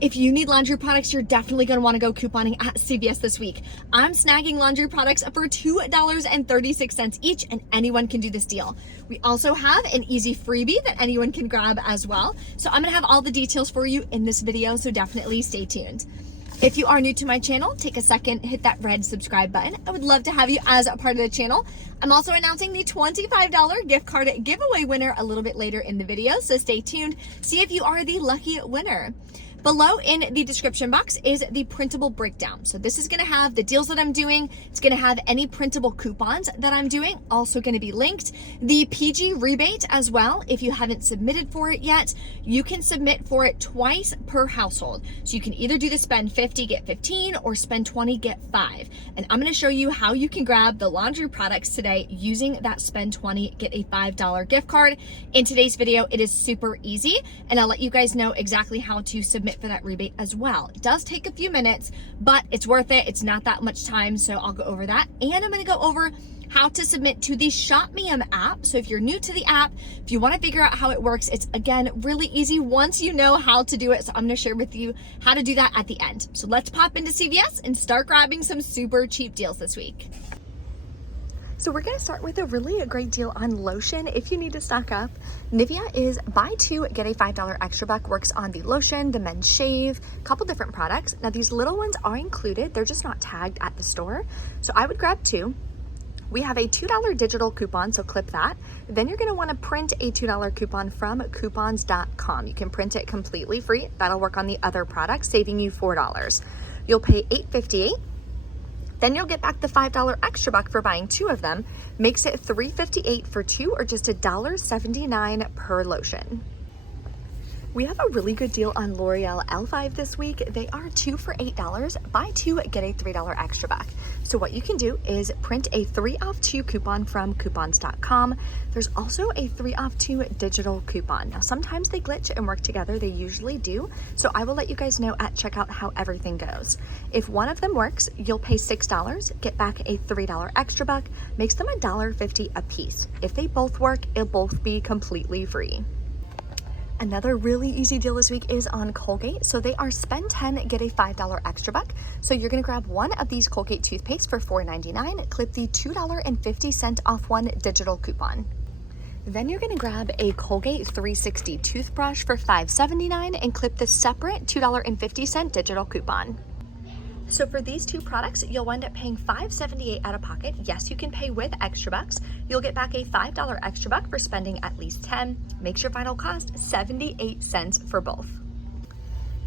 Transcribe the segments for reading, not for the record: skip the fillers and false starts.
If you need laundry products, you're definitely going to want to go couponing at CVS this week. I'm snagging laundry products for $2.36 each, and anyone can do this deal. We also have an easy freebie that anyone can grab as well. So I'm going to have all the details for you in this video, so definitely stay tuned. If you are new to my channel, take a second, hit that red subscribe button. I would love to have you as a part of the channel. I'm also announcing the $25 gift card giveaway winner a little bit later in the video, so stay tuned. See if you are the lucky winner. Below in the description box is the printable breakdown. So this is going to have the deals that I'm doing. It's going to have any printable coupons that I'm doing, also going to be linked. The PG rebate as well. If you haven't submitted for it yet, you can submit for it twice per household. So you can either do the spend 50, get 15, or spend 20, get 5. And I'm going to show you how you can grab the laundry products today using that spend 20, get a $5 gift card. In today's video, it is super easy, and I'll let you guys know exactly how to submit for that rebate as well. It does take a few minutes, but it's worth it. It's not that much time, so I'll go over that. And I'm going to go over how to submit to the ShopMeum app. So if you're new to the app, if you want to figure out how it works, it's again really easy once you know how to do it. So I'm going to share with you how to do that at the end. So let's pop into CVS and start grabbing some super cheap deals this week. So we're going to start with a really great deal on lotion if you need to stock up. Nivea is buy two, get a $5 extra buck. Works on the lotion, the men's shave, a couple different products. Now these little ones are included. They're just not tagged at the store. So I would grab two. We have a $2 digital coupon, so clip that. Then you're going to want to print a $2 coupon from coupons.com. You can print it completely free. That'll work on the other products, saving you $4. You'll pay $8.58. Then you'll get back the $5 extra buck for buying two of them. Makes it $3.58 for two, or just $1.79 per lotion. We have a really good deal on L'Oreal L5 this week. They are 2 for $8. Buy two, get a $3 extra back. So what you can do is print a 3 off 2 coupon from coupons.com. There's also a 3 off 2 digital coupon. Now sometimes they glitch and work together. They usually do. So I will let you guys know at checkout how everything goes. If one of them works, you'll pay $6, get back a $3 extra buck. Makes them $1.50 a piece. If they both work, it'll both be completely free. Another really easy deal this week is on Colgate. So they are spend 10, get a $5 extra buck. So you're gonna grab one of these Colgate toothpaste for $4.99, clip the $2.50 off one digital coupon. Then you're gonna grab a Colgate 360 toothbrush for $5.79 and clip the separate $2.50 digital coupon. So for these two products, you'll wind up paying $5.78 out of pocket. Yes, you can pay with extra bucks. You'll get back a $5 extra buck for spending at least 10. Makes your final cost 78 cents for both.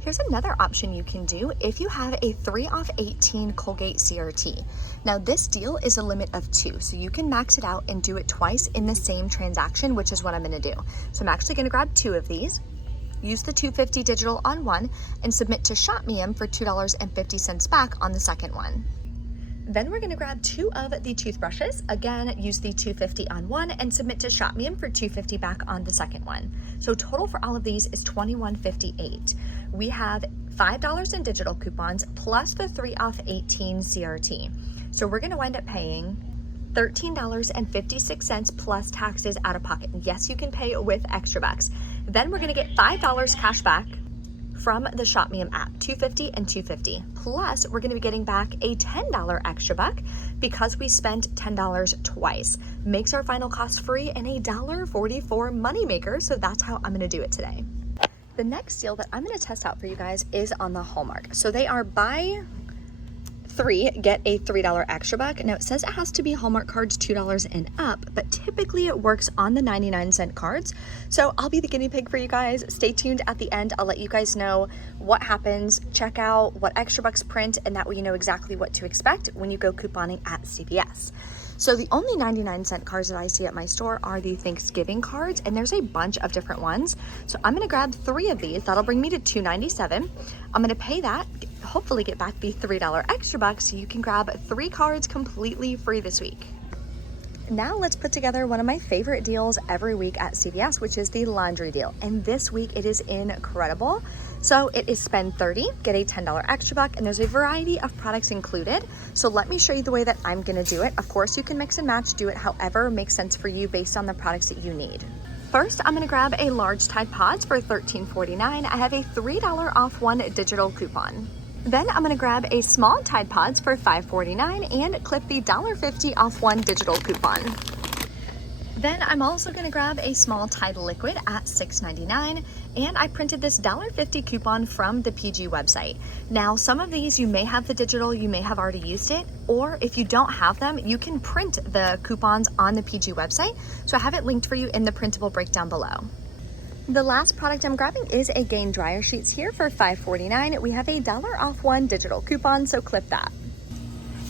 Here's another option you can do if you have a 3 off 18 Colgate CRT. Now this deal is a limit of 2, so you can max it out and do it twice in the same transaction, which is what I'm gonna do. So I'm actually gonna grab 2 of these. Use the $2.50 digital on one and submit to ShopMeum for $2.50 back on the second one. Then we're going to grab 2 of the toothbrushes. Again, use the $2.50 on one and submit to ShopMeum for $2.50 back on the second one. So total for all of these is $21.58. We have $5 in digital coupons plus the 3 off 18 CRT. So we're going to wind up paying $13.56 plus taxes out of pocket. Yes, you can pay with extra bucks. Then we're gonna get $5 cash back from the ShopMeum app, $2.50 and $2.50. Plus, we're gonna be getting back a $10 extra buck because we spent $10 twice. Makes our final cost free and a $1.44 moneymaker, so that's how I'm gonna do it today. The next deal that I'm gonna test out for you guys is on the Hallmark. So they are buy 3, get a $3 extra buck. Now it says it has to be Hallmark cards $2 and up, but typically it works on the 99-cent cards. So I'll be the guinea pig for you guys. Stay tuned at the end. I'll let you guys know what happens. Check out what extra bucks print, and that way you know exactly what to expect when you go couponing at CVS. So the only 99-cent cards that I see at my store are the Thanksgiving cards, and there's a bunch of different ones. So I'm gonna grab 3 of these. That'll bring me to $2.97. I'm gonna pay that, hopefully get back the $3 extra bucks so you can grab 3 cards completely free this week. Now let's put together one of my favorite deals every week at CVS, which is the laundry deal. And this week it is incredible. So it is spend 30, get a $10 extra buck, and there's a variety of products included. So let me show you the way that I'm gonna do it. Of course, you can mix and match, do it however makes sense for you based on the products that you need. First, I'm gonna grab a large Tide Pods for $13.49. I have a $3 off one digital coupon. Then I'm gonna grab a small Tide Pods for $5.49 and clip the $1.50 off one digital coupon. Then I'm also gonna grab a small Tide liquid at $6.99, and I printed this $1.50 coupon from the PG website. Now, some of these you may have the digital, you may have already used it, or if you don't have them, you can print the coupons on the PG website. So I have it linked for you in the printable breakdown below. The last product I'm grabbing is a Gain dryer sheets here for $5.49. We have a $1 off one digital coupon, so clip that.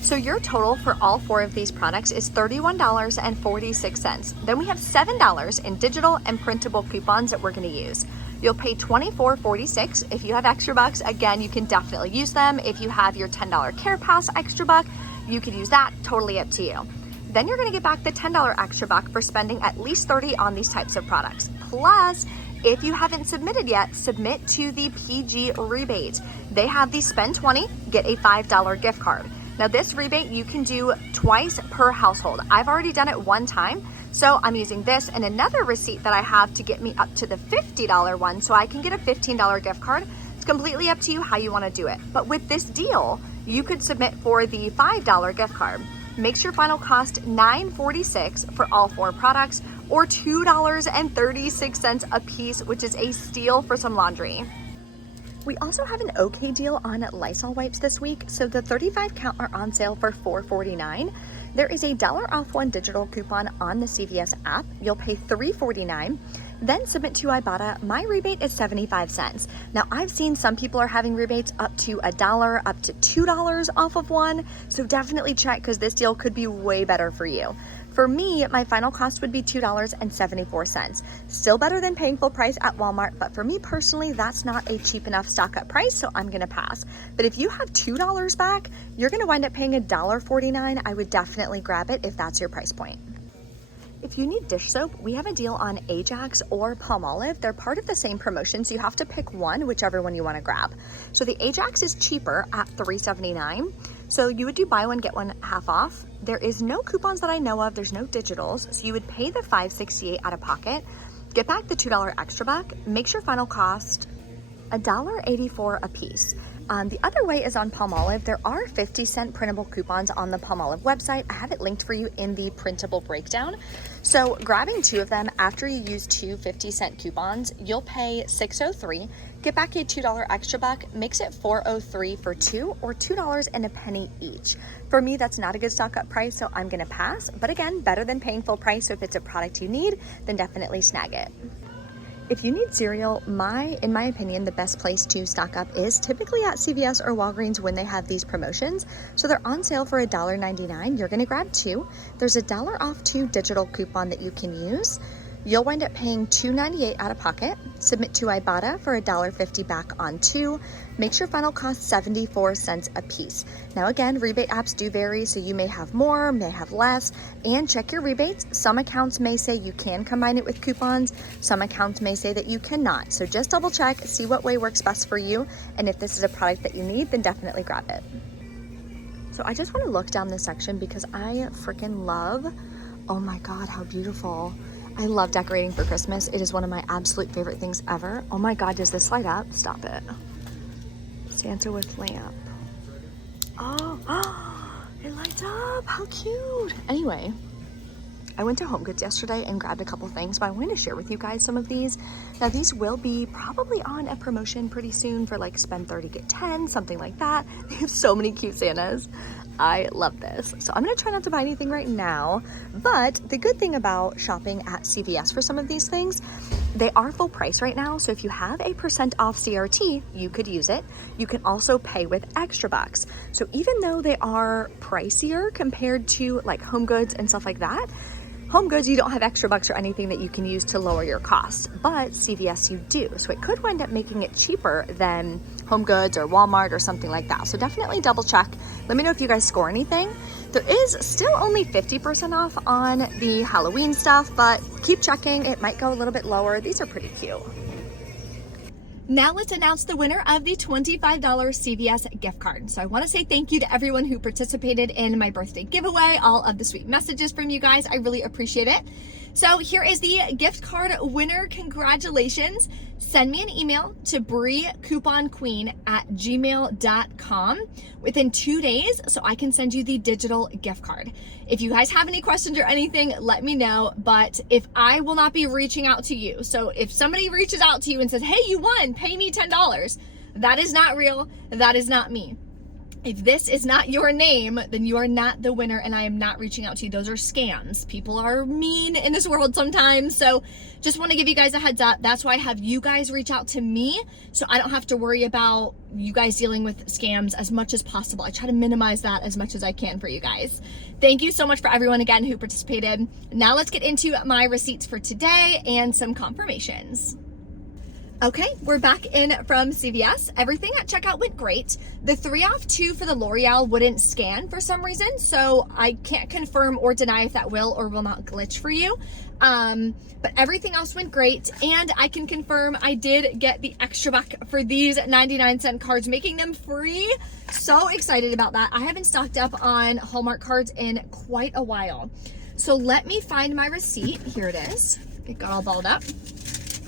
So your total for all 4 of these products is $31.46. Then we have $7 in digital and printable coupons that we're gonna use. You'll pay $24.46. If you have extra bucks, again, you can definitely use them. If you have your $10 Care Pass extra buck, you could use that, totally up to you. Then you're gonna get back the $10 extra buck for spending at least $30 on these types of products. Plus, if you haven't submitted yet, submit to the PG rebate. They have the spend 20, get a $5 gift card. Now this rebate you can do twice per household. I've already done it one time, so I'm using this and another receipt that I have to get me up to the $50 one, so I can get a $15 gift card. It's completely up to you how you wanna do it. But with this deal, you could submit for the $5 gift card. Makes your final cost $9.46 for all 4 products, or $2.36 a piece, which is a steal for some laundry. We also have an okay deal on Lysol wipes this week. So the 35 count are on sale for $4.49. There is a $1 off one digital coupon on the CVS app. You'll pay $3.49. Then submit to Ibotta. My rebate is 75 cents. Now I've seen some people are having rebates up to $1, up to $2 off of one. So definitely check, because this deal could be way better for you. For me, my final cost would be $2.74. Still better than paying full price at Walmart, but for me personally, that's not a cheap enough stock up price, so I'm gonna pass. But if you have $2 back, you're gonna wind up paying $1.49. I would definitely grab it if that's your price point. If you need dish soap, we have a deal on Ajax or Palmolive. They're part of the same promotion, so you have to pick one, whichever one you want to grab. So the Ajax is cheaper at $3.79. So you would do buy one, get one half off. There is no coupons that I know of. There's no digitals. So you would pay the $5.68 out of pocket, get back the $2 extra buck, makes your final cost $1.84 a piece. The other way is on Palmolive. There are 50-cent printable coupons on the Palmolive website. I have it linked for you in the printable breakdown. So grabbing 2 of them after you use 2 50-cent coupons, you'll pay $6.03, get back a $2 extra buck, makes it $4.03 for 2, or $2 and a penny each. For me, that's not a good stock up price, so I'm gonna pass. But again, better than paying full price. So if it's a product you need, then definitely snag it. If you need cereal, in my opinion, the best place to stock up is typically at CVS or Walgreens when they have these promotions. So they're on sale for $1.99. You're gonna grab 2. There's a $1 off 2 digital coupon that you can use. You'll wind up paying $2.98 out of pocket. Submit to Ibotta for $1.50 back on 2. Makes your final cost 74 cents a piece. Now again, rebate apps do vary, so you may have more, may have less, and check your rebates. Some accounts may say you can combine it with coupons. Some accounts may say that you cannot. So just double check, see what way works best for you. And if this is a product that you need, then definitely grab it. So I just want to look down this section because I freaking love, oh my God, how beautiful. I love decorating for Christmas. It is one of my absolute favorite things ever. Oh my God, does this light up? Stop it. Santa with lamp. Oh, it lights up. How cute. Anyway, I went to Home Goods yesterday and grabbed a couple things, but I wanted to share with you guys some of these. Now these will be probably on a promotion pretty soon for like spend 30, get 10, something like that. They have so many cute Santas. I love this. So I'm gonna try not to buy anything right now, but the good thing about shopping at CVS for some of these things, they are full price right now. So if you have a % off CRT, you could use it. You can also pay with extra bucks. So even though they are pricier compared to like Home Goods and stuff like that, Home Goods, you don't have extra bucks or anything that you can use to lower your costs, but CVS you do. So it could wind up making it cheaper than Home Goods or Walmart or something like that. So definitely double check. Let me know if you guys score anything. There is still only 50% off on the Halloween stuff, but keep checking. It might go a little bit lower. These are pretty cute. Now let's announce the winner of the $25 CVS gift card. So I want to say thank you to everyone who participated in my birthday giveaway, all of the sweet messages from you guys. I really appreciate it. So here is the gift card winner. Congratulations. Send me an email to briecouponqueen@gmail.com within 2 days so I can send you the digital gift card. If you guys have any questions or anything, let me know, but if I will not be reaching out to you. So if somebody reaches out to you and says, hey, you won, pay me $10, that is not real. That is not me. If this is not your name, then you are not the winner and I am not reaching out to you. Those are scams. People are mean in this world sometimes. So just want to give you guys a heads up. That's why I have you guys reach out to me so I don't have to worry about you guys dealing with scams as much as possible. I try to minimize that as much as I can for you guys. Thank you so much for everyone again who participated. Now let's get into my receipts for today and some confirmations. Okay, we're back in from CVS. Everything at checkout went great. The 3 off 2 for the L'Oreal wouldn't scan for some reason, so I can't confirm or deny if that will or will not glitch for you. But everything else went great, and I can confirm I did get the extra buck for these 99-cent cards, making them free. So excited about that. I haven't stocked up on Hallmark cards in quite a while. So let me find my receipt. Here it is. It got all balled up.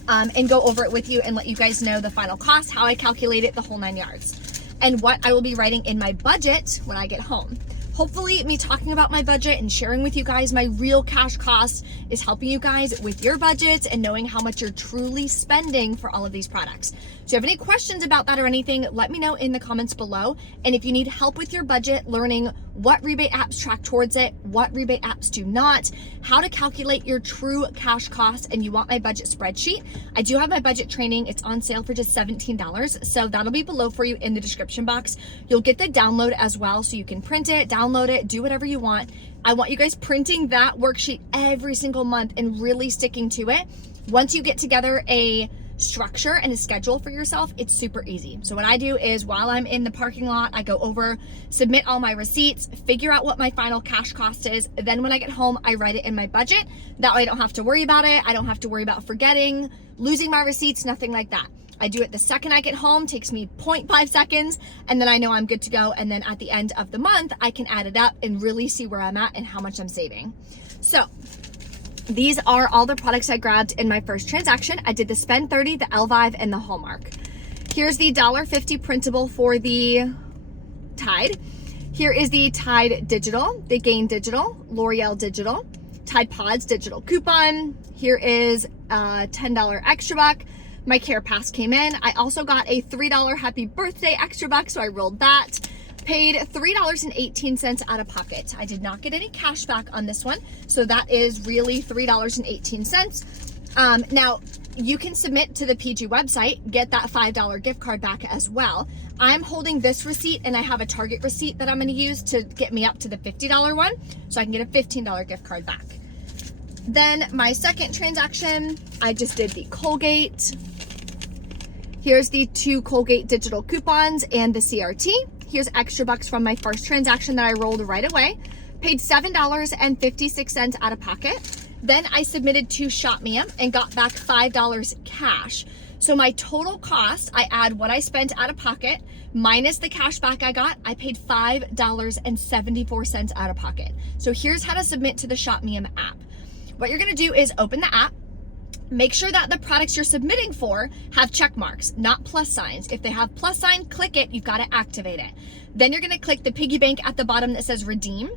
And go over it with you and let you guys know the final cost, how I calculate it, the whole 9 yards, and what I will be writing in my budget when I get home. Hopefully me talking about my budget and sharing with you guys my real cash cost is helping you guys with your budgets and knowing how much you're truly spending for all of these products. So if you have any questions about that or anything, let me know in the comments below. And if you need help with your budget, learning what rebate apps track towards it, what rebate apps do not, how to calculate your true cash costs, and you want my budget spreadsheet, I do have my budget training. It's on sale for just $17. So that'll be below for you in the description box. You'll get the download as well, so you can print it, download it, do whatever you want. I want you guys printing that worksheet every single month and really sticking to it. Once you get together a structure and a schedule for yourself, it's super easy. So what I do is while I'm in the parking lot, I go over, submit all my receipts, figure out what my final cash cost is. Then when I get home, I write it in my budget. That way I don't have to worry about it. I don't have to worry about forgetting, losing my receipts, nothing like that. I do it the second I get home, takes me 0.5 seconds, and then I know I'm good to go. And then at the end of the month, I can add it up and really see where I'm at and how much I'm saving. So these are all the products I grabbed in my first transaction. I did the Spend 30, the Elvive, and the Hallmark. Here's the $1.50 printable for the Tide. Here is the Tide Digital, the Gain Digital, L'Oreal Digital, Tide Pods Digital Coupon. Here is a $10 extra buck. My Care Pass came in. I also got a $3 Happy Birthday extra buck, so I rolled that. Paid $3.18 out of pocket. I did not get any cash back on this one, so that is really $3.18. Now, you can submit to the PG website, get that $5 gift card back as well. I'm holding this receipt, and I have a Target receipt that I'm going to use to get me up to the $50 one, so I can get a $15 gift card back. Then my second transaction, I just did the Colgate. Here's the 2 Colgate digital coupons and the CRT. Here's extra bucks from my first transaction that I rolled right away. Paid $7.56 out of pocket. Then I submitted to ShopMe and got back $5 cash. So my total cost, I add what I spent out of pocket minus the cash back I got, I paid $5.74 out of pocket. So here's how to submit to the ShopMe app. What you're gonna do is open the app. Make sure that the products you're submitting for have check marks, not plus signs. If they have plus sign, click it, you've got to activate it. Then you're going to click the piggy bank at the bottom that says redeem.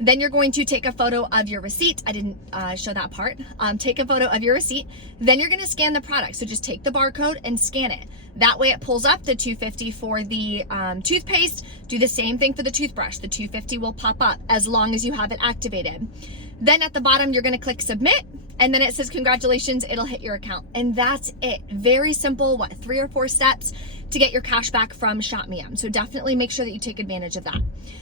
Then you're going to take a photo of your receipt. I didn't show that part. Take a photo of your receipt. Then you're going to scan the product. So just take the barcode and scan it. That way it pulls up the $2.50 for the toothpaste. Do the same thing for the toothbrush. The $2.50 will pop up as long as you have it activated. Then at the bottom, you're going to click submit. And then it says, congratulations, it'll hit your account. And that's it. Very simple, 3 or 4 steps to get your cash back from ShopMe. So definitely make sure that you take advantage of that.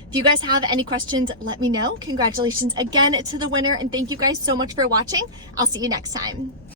If you guys have any questions, let me know. Congratulations again to the winner. And thank you guys so much for watching. I'll see you next time.